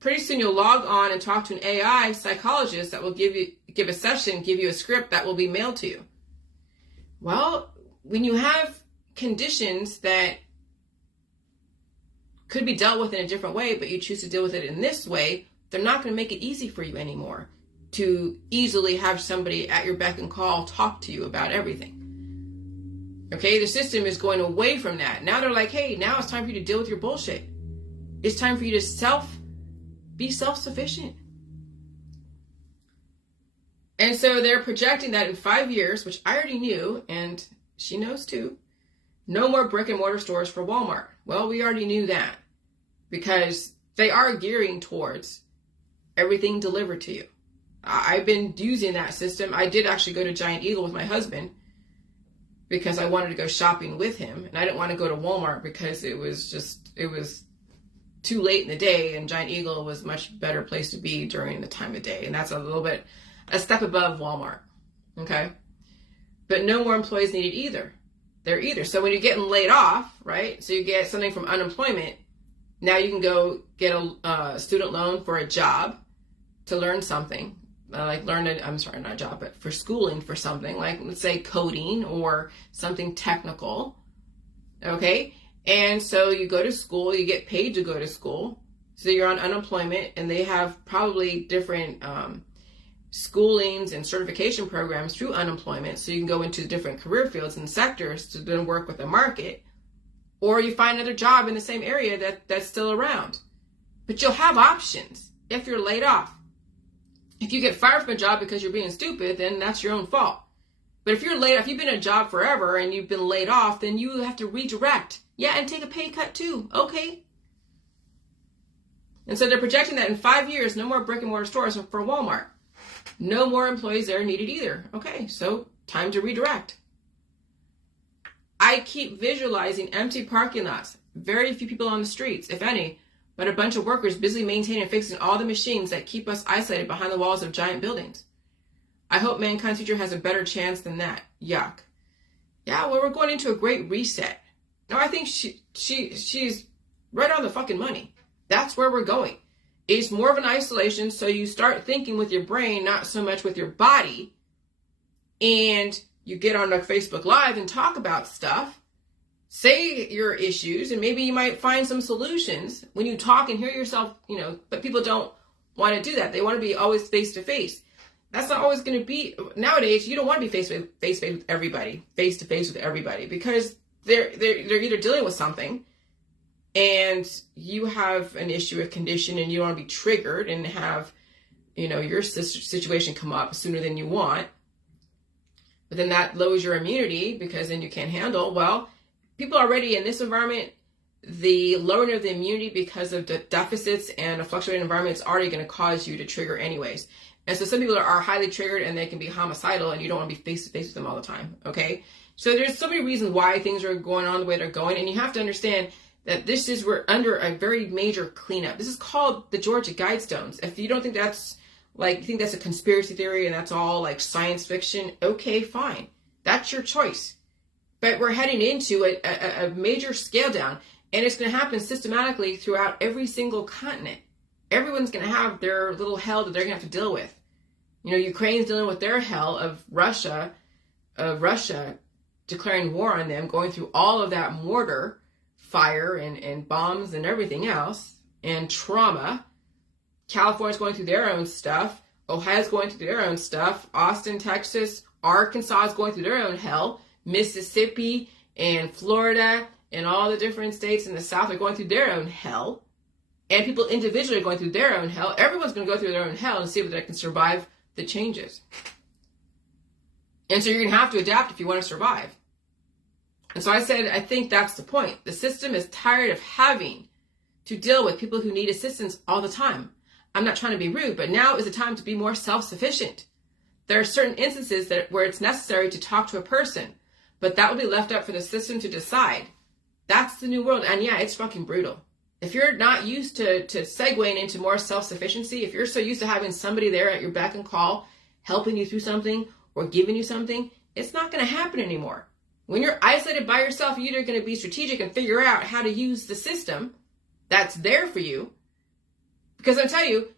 Pretty soon you'll log on and talk to an AI psychologist that will give a session, give you a script that will be mailed to you. Well, when you have conditions that could be dealt with in a different way, but you choose to deal with it in this way, they're not going to make it easy for you anymore to easily have somebody at your beck and call talk to you about everything. Okay, the system is going away from that. Now they're like, hey, now it's time for you to deal with your bullshit. It's time for you to be self-sufficient. And so they're projecting that in 5 years, which I already knew, and she knows too, no more brick and mortar stores for Walmart. Well, we already knew that because they are gearing towards everything delivered to you. I've been using that system. I did actually go to Giant Eagle with my husband because I wanted to go shopping with him, and I didn't want to go to Walmart because it was too late in the day, and Giant Eagle was a much better place to be during the time of day, and that's a step above Walmart, okay? But no more employees needed either. So when you're getting laid off, right, so you get something from unemployment, now you can go get a student loan for a job to learn something, not a job, but for schooling for something, like let's say coding or something technical, okay? And so you go to school, you get paid to go to school, so you're on unemployment, and they have probably different schoolings and certification programs through unemployment, so you can go into different career fields and sectors to then work with the market, or you find another job in the same area that's still around. But you'll have options if you're laid off. If you get fired from a job because you're being stupid, then that's your own fault. But if you're laid off, you've been in a job forever and you've been laid off, then you have to redirect. Yeah, and take a pay cut too, okay? And so they're projecting that in 5 years, no more brick and mortar stores for Walmart. No more employees there needed either. Okay, so time to redirect. I keep visualizing empty parking lots, very few people on the streets, if any, but a bunch of workers busy maintaining and fixing all the machines that keep us isolated behind the walls of giant buildings. I hope mankind's future has a better chance than that. Yuck. Yeah, well, we're going into a great reset. No, I think she's right on the fucking money. That's where we're going. It's more of an isolation, so you start thinking with your brain, not so much with your body, and you get on like Facebook Live and talk about stuff, say your issues, and maybe you might find some solutions when you talk and hear yourself, but people don't want to do that. They want to be always face to face. That's not always going to be, nowadays, you don't want to be face to face with everybody, because they're either dealing with something and you have an issue, a condition, and you don't want to be triggered and have, your situation come up sooner than you want. But then that lowers your immunity because then you can't handle. Well, people already in this environment, the lowering of the immunity because of the deficits and a fluctuating environment is already going to cause you to trigger anyways. And so some people are highly triggered and they can be homicidal, and you don't want to be face to face with them all the time, okay? So there's so many reasons why things are going on the way they're going, and you have to understand that we're under a very major cleanup. This is called the Georgia Guidestones. If you don't think that's you think that's a conspiracy theory and that's all like science fiction, okay, fine. That's your choice. But we're heading into a major scale down, and it's going to happen systematically throughout every single continent. Everyone's going to have their little hell that they're going to have to deal with. Ukraine's dealing with their hell of Russia declaring war on them, going through all of that mortar fire and bombs and everything else, and trauma. California's going through their own stuff. Ohio's going through their own stuff. Austin, Texas, Arkansas is going through their own hell. Mississippi and Florida and all the different states in the South are going through their own hell. And people individually are going through their own hell. Everyone's going to go through their own hell and see if they can survive the changes. And so you're going to have to adapt if you want to survive. And so I think that's the point. The system is tired of having to deal with people who need assistance all the time. I'm not trying to be rude, but now is the time to be more self-sufficient. There are certain instances where it's necessary to talk to a person, but that will be left up for the system to decide. That's the new world. And yeah, it's fucking brutal. If you're not used to segueing into more self-sufficiency, if you're so used to having somebody there at your beck and call, helping you through something or giving you something, it's not going to happen anymore. When you're isolated by yourself, you're either going to be strategic and figure out how to use the system that's there for you. Because I'll tell you,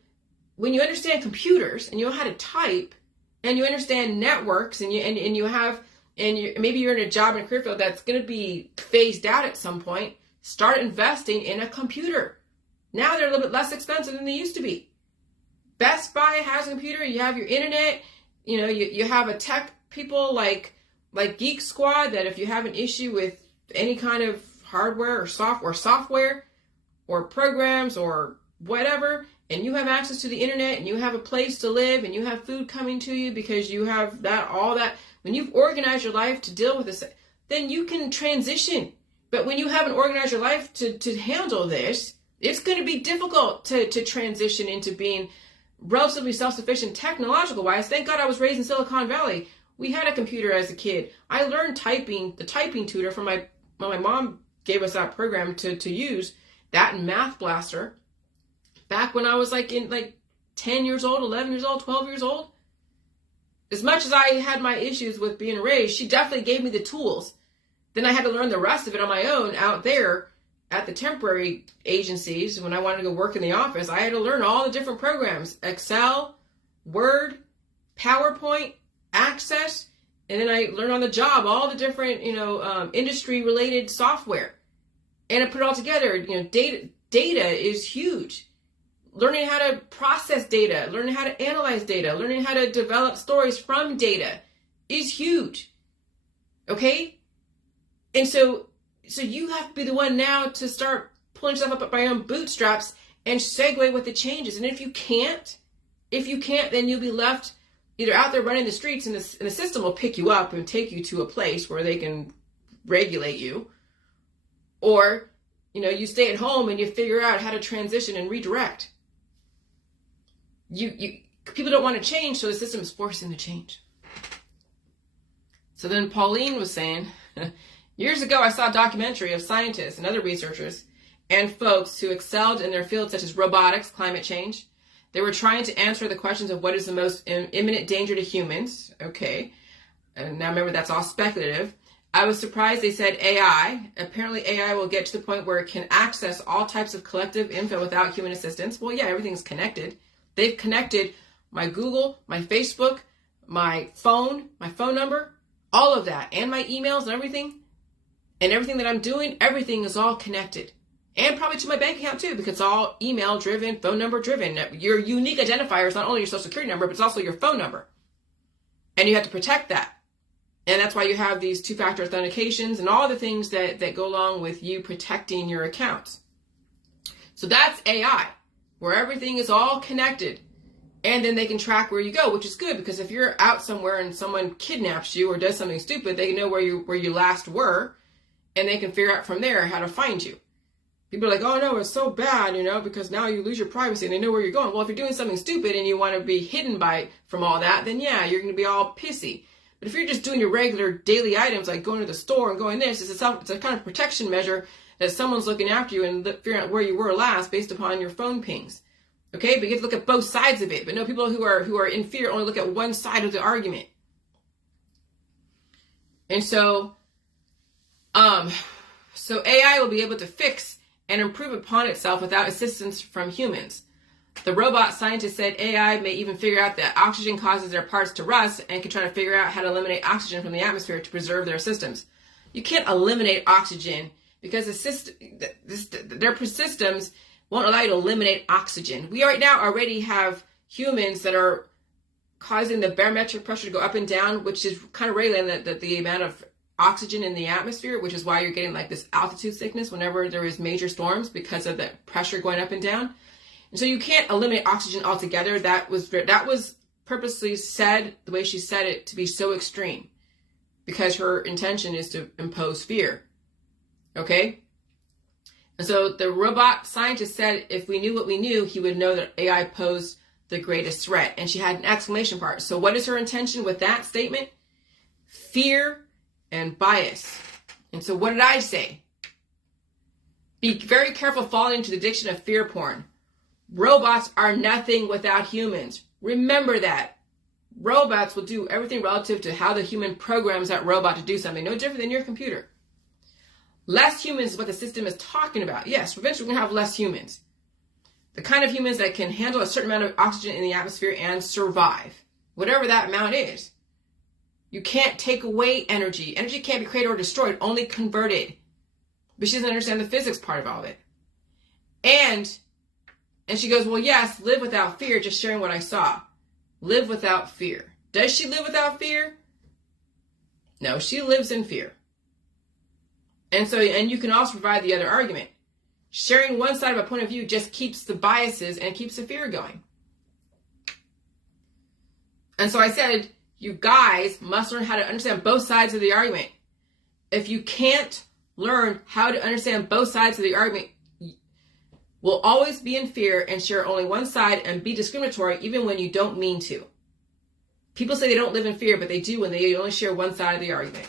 when you understand computers and you know how to type and you understand networks and maybe you're in a job and a career field that's going to be phased out at some point, start investing in a computer. Now they're a little bit less expensive than they used to be. Best Buy has a computer. You have your internet. You have a tech people like Geek Squad that if you have an issue with any kind of hardware or software or programs or whatever, and you have access to the internet and you have a place to live and you have food coming to you because you have all that, when you've organized your life to deal with this, then you can transition. But when you haven't organized your life to handle this, it's going to be difficult to transition into being relatively self-sufficient technological wise. Thank God I was raised in Silicon Valley We had a computer as a kid. I learned typing, the typing tutor from my mom gave us that program to use, that and Math Blaster, back when I was like 10 years old, 11 years old, 12 years old. As much as I had my issues with being raised, she definitely gave me the tools. Then I had to learn the rest of it on my own out there at the temporary agencies. When I wanted to go work in the office, I had to learn all the different programs: Excel, Word, PowerPoint, Access, and then I learned on the job all the different, industry-related software. And I put it all together. Data is huge. Learning how to process data, learning how to analyze data, learning how to develop stories from data is huge. Okay? And so you have to be the one now to start pulling yourself up by your own bootstraps and segue with the changes. And if you can't, then you'll be left either out there running the streets, and the system will pick you up and take you to a place where they can regulate you, or you stay at home and you figure out how to transition and redirect. People don't want to change, so the system is forcing the change. So then Pauline was saying, years ago I saw a documentary of scientists and other researchers and folks who excelled in their fields such as robotics, climate change. They were trying to answer the questions of what is the most imminent danger to humans. Okay. And now remember, that's all speculative. I was surprised they said AI. Apparently AI will get to the point where it can access all types of collective info without human assistance. Well, yeah, everything's connected. They've connected my Google, my Facebook, my phone number, all of that, and my emails and everything that I'm doing, everything is all connected. And probably to my bank account too, because it's all email driven, phone number driven. Your unique identifier is not only your social security number, but it's also your phone number. And you have to protect that. And that's why you have these two-factor authentications and all the things that go along with you protecting your accounts. So that's AI, where everything is all connected. And then they can track where you go, which is good, because if you're out somewhere and someone kidnaps you or does something stupid, they know where you last were, and they can figure out from there how to find you. People are like, oh no, it's so bad, because now you lose your privacy and they know where you're going. Well, if you're doing something stupid and you want to be hidden from all that, then yeah, you're going to be all pissy. But if you're just doing your regular daily items, like going to the store and going this, it's a kind of protection measure that someone's looking after you and figuring out where you were last based upon your phone pings. Okay, but you have to look at both sides of it. But no, people who are in fear only look at one side of the argument. And so AI will be able to fix and improve upon itself without assistance from humans. The robot scientist said AI may even figure out that oxygen causes their parts to rust and can try to figure out how to eliminate oxygen from the atmosphere to preserve their systems. You can't eliminate oxygen because their systems won't allow you to eliminate oxygen. We right now already have humans that are causing the barometric pressure to go up and down, which is kind of regulating the amount of oxygen in the atmosphere, which is why you're getting like this altitude sickness whenever there is major storms because of the pressure going up and down. And so you can't eliminate oxygen altogether. That was purposely said the way she said it to be so extreme because her intention is to impose fear. Okay? And so the robot scientist said if we knew what we knew, he would know that AI posed the greatest threat. And she had an exclamation mark. So what is her intention with that statement? Fear and bias. And so what did I say? Be very careful falling into the addiction of fear porn. Robots are nothing without humans. Remember that. Robots will do everything relative to how the human programs that robot to do something. No different than your computer. Less humans is what the system is talking about. Yes, eventually we're going to have less humans. The kind of humans that can handle a certain amount of oxygen in the atmosphere and survive. Whatever that amount is. You can't take away energy. Energy can't be created or destroyed, only converted. But she doesn't understand the physics part of all of it. And she goes, well, yes, live without fear, just sharing what I saw. Live without fear. Does she live without fear? No, she lives in fear. And you can also provide the other argument. Sharing one side of a point of view just keeps the biases and keeps the fear going. And so I said, you guys must learn how to understand both sides of the argument. If you can't learn how to understand both sides of the argument, we'll always be in fear and share only one side and be discriminatory even when you don't mean to. People say they don't live in fear, but they do when they only share one side of the argument.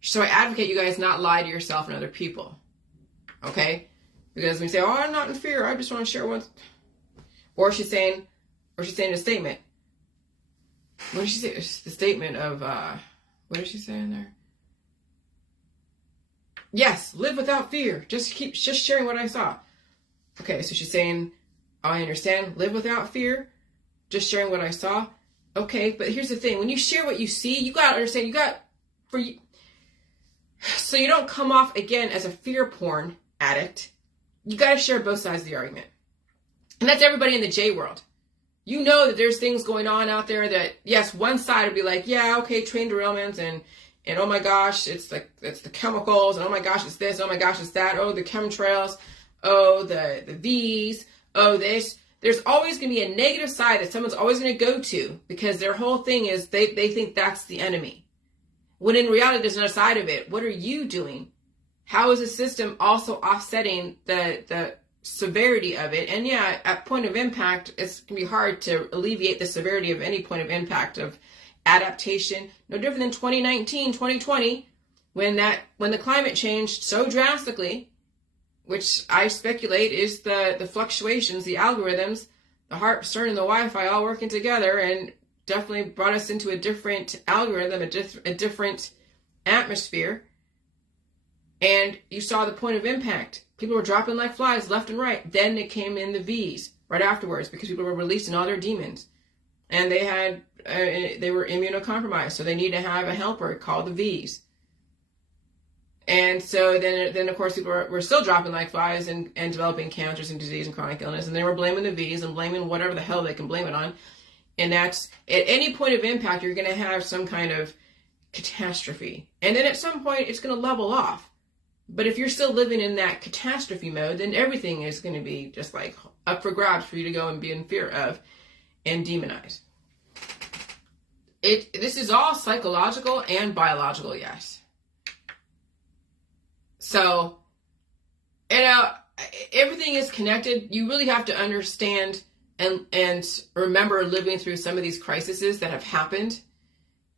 So I advocate you guys not lie to yourself and other people. Okay? Because when you say, oh, I'm not in fear, I just want to share one. Or she's saying a statement. What did she say? The statement of, what did she say in there? Yes, live without fear. Just sharing what I saw. Okay, so she's saying, I understand, live without fear. Just sharing what I saw. Okay, but here's the thing. When you share what you see, you got to understand, so you don't come off again as a fear porn addict, you got to share both sides of the argument. And that's everybody in the J world. You know that there's things going on out there that, yes, one side would be like, yeah, okay, train derailments and oh my gosh, it's the chemicals, and oh my gosh, it's this, oh my gosh, it's that, oh, the chemtrails, oh, the V's, oh, this. There's always going to be a negative side that someone's always going to go to because their whole thing is they think that's the enemy. When in reality, there's another side of it. What are you doing? How is the system also offsetting the severity of it? And yeah, at point of impact, it's going to be hard to alleviate the severity of any point of impact of adaptation. No different than 2019, 2020, when the climate changed so drastically, which I speculate is the fluctuations, the algorithms, the HARP, CERN, and the Wi-Fi all working together and definitely brought us into a different algorithm, a different atmosphere. And you saw the point of impact. People were dropping like flies left and right. Then it came in the V's right afterwards because people were releasing all their demons. And they were immunocompromised, so they need to have a helper called the V's. And so then of course, people were still dropping like flies and developing cancers and disease and chronic illness. And they were blaming the V's and blaming whatever the hell they can blame it on. And that's, at any point of impact, you're going to have some kind of catastrophe. And then at some point, it's going to level off. But if you're still living in that catastrophe mode, then everything is going to be just like up for grabs for you to go and be in fear of and demonize. This is all psychological and biological, yes. So, everything is connected. You really have to understand and remember living through some of these crises that have happened.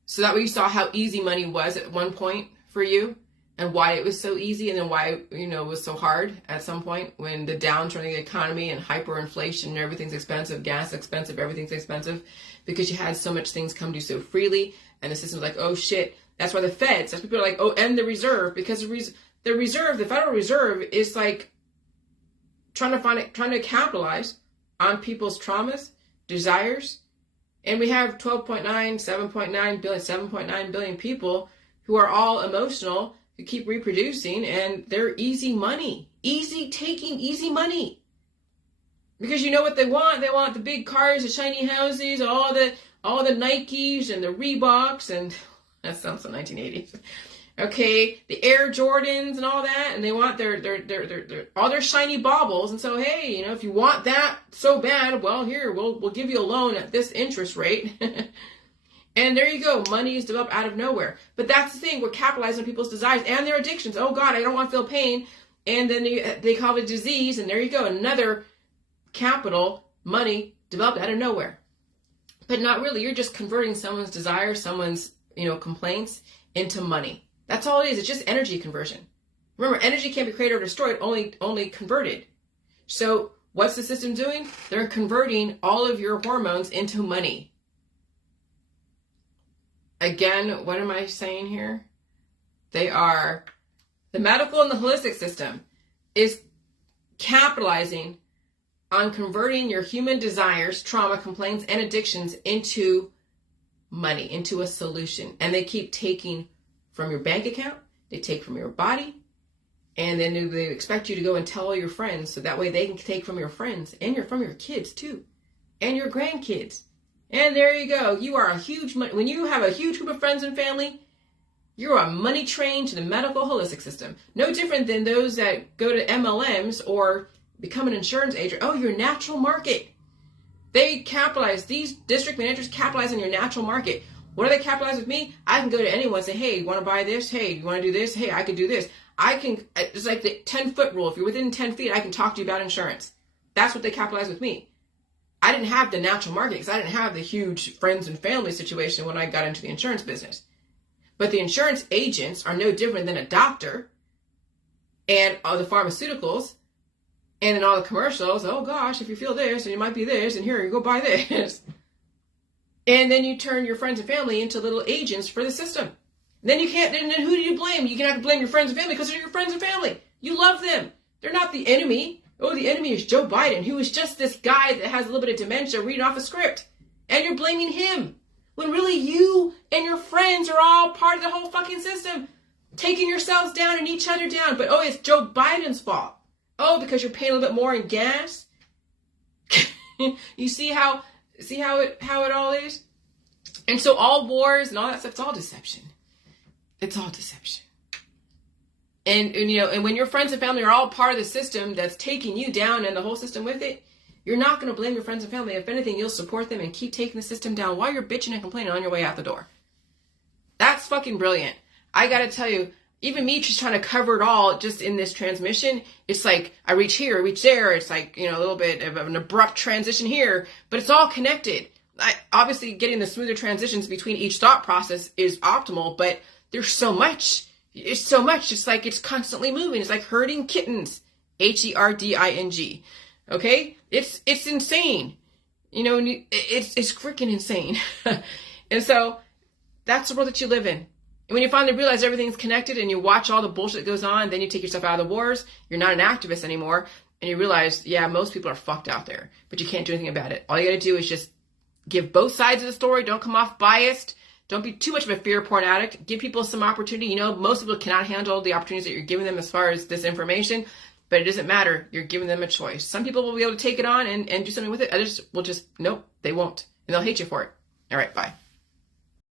So that way you saw how easy money was at one point for you and why it was so easy, and then why, it was so hard at some point when the downturn of the economy and hyperinflation and everything's expensive, gas expensive, everything's expensive, because you had so much things come to you so freely, and the system's like, oh shit. That's why the Feds, that's why people are like, oh, and the Reserve, because the Reserve, the Federal Reserve is like trying to capitalize on people's traumas, desires. And we have 7.9 billion people who are all emotional, who keep reproducing, and they're easy money. Easy money. Because you know what they want? They want the big cars, the shiny houses, all the Nikes and the Reeboks, and that sounds so 1980s. Okay, the Air Jordans and all that, and they want their all their shiny baubles. And so, hey, if you want that so bad, well, here, we'll give you a loan at this interest rate. And there you go. Money is developed out of nowhere. But that's the thing. We're capitalizing on people's desires and their addictions. Oh, God, I don't want to feel pain. And then they call it disease. And there you go. Another capital, money, developed out of nowhere. But not really. You're just converting someone's desire, someone's, complaints into money. That's all it is. It's just energy conversion. Remember, energy can't be created or destroyed, only converted. So what's the system doing? They're converting all of your hormones into money. Again, what am I saying here? The medical and the holistic system is capitalizing on converting your human desires, trauma, complaints, and addictions into money, into a solution. And they keep taking from your bank account, they take from your body, and then they expect you to go and tell all your friends, so that way they can take from your friends and from your kids too, and your grandkids. And there you go. You are when you have a huge group of friends and family, you're a money train to the medical holistic system. No different than those that go to MLMs or become an insurance agent. Oh, your natural market. They capitalize, these district managers capitalize on your natural market. What do they capitalize with me? I can go to anyone and say, hey, you want to buy this? Hey, you want to do this? Hey, I can do this. It's like the 10-foot rule. If you're within 10 feet, I can talk to you about insurance. That's what they capitalize with me. I didn't have the natural market because I didn't have the huge friends and family situation when I got into the insurance business. But the insurance agents are no different than a doctor and all the pharmaceuticals and in all the commercials. Oh gosh, if you feel this and you might be this and here you go buy this. And then you turn your friends and family into little agents for the system. Then you can't, then who do you blame? You cannot blame your friends and family because they're your friends and family. You love them. They're not the enemy. Oh, the enemy is Joe Biden, who is just this guy that has a little bit of dementia reading off a script. And you're blaming him. When really you and your friends are all part of the whole fucking system. Taking yourselves down and each other down. But oh, it's Joe Biden's fault. Oh, because you're paying a little bit more in gas? You see how it all is? And so all wars and all that stuff, it's all deception. It's all deception. And you know, and when your friends and family are all part of the system that's taking you down and the whole system with it, you're not going to blame your friends and family. If anything, you'll support them and keep taking the system down while you're bitching and complaining on your way out the door. That's fucking brilliant. I got to tell you, even me just trying to cover it all just in this transmission, it's like I reach here, I reach there. It's like, you know, a little bit of an abrupt transition here, but it's all connected. Obviously, getting the smoother transitions between each thought process is optimal, but there's so much. It's so much. It's like it's constantly moving. It's like herding kittens. HERDING. Okay? It's insane. You know, it's freaking insane. And so that's the world that you live in. And when you finally realize everything's connected and you watch all the bullshit that goes on, then you take yourself out of the wars, you're not an activist anymore, and you realize, yeah, most people are fucked out there, but you can't do anything about it. All you gotta do is just give both sides of the story. Don't come off biased. Don't be too much of a fear porn addict. Give people some opportunity. You know, most people cannot handle the opportunities that you're giving them as far as this information, but it doesn't matter. You're giving them a choice. Some people will be able to take it on and do something with it. Others will just, nope, they won't. And they'll hate you for it. All right, bye.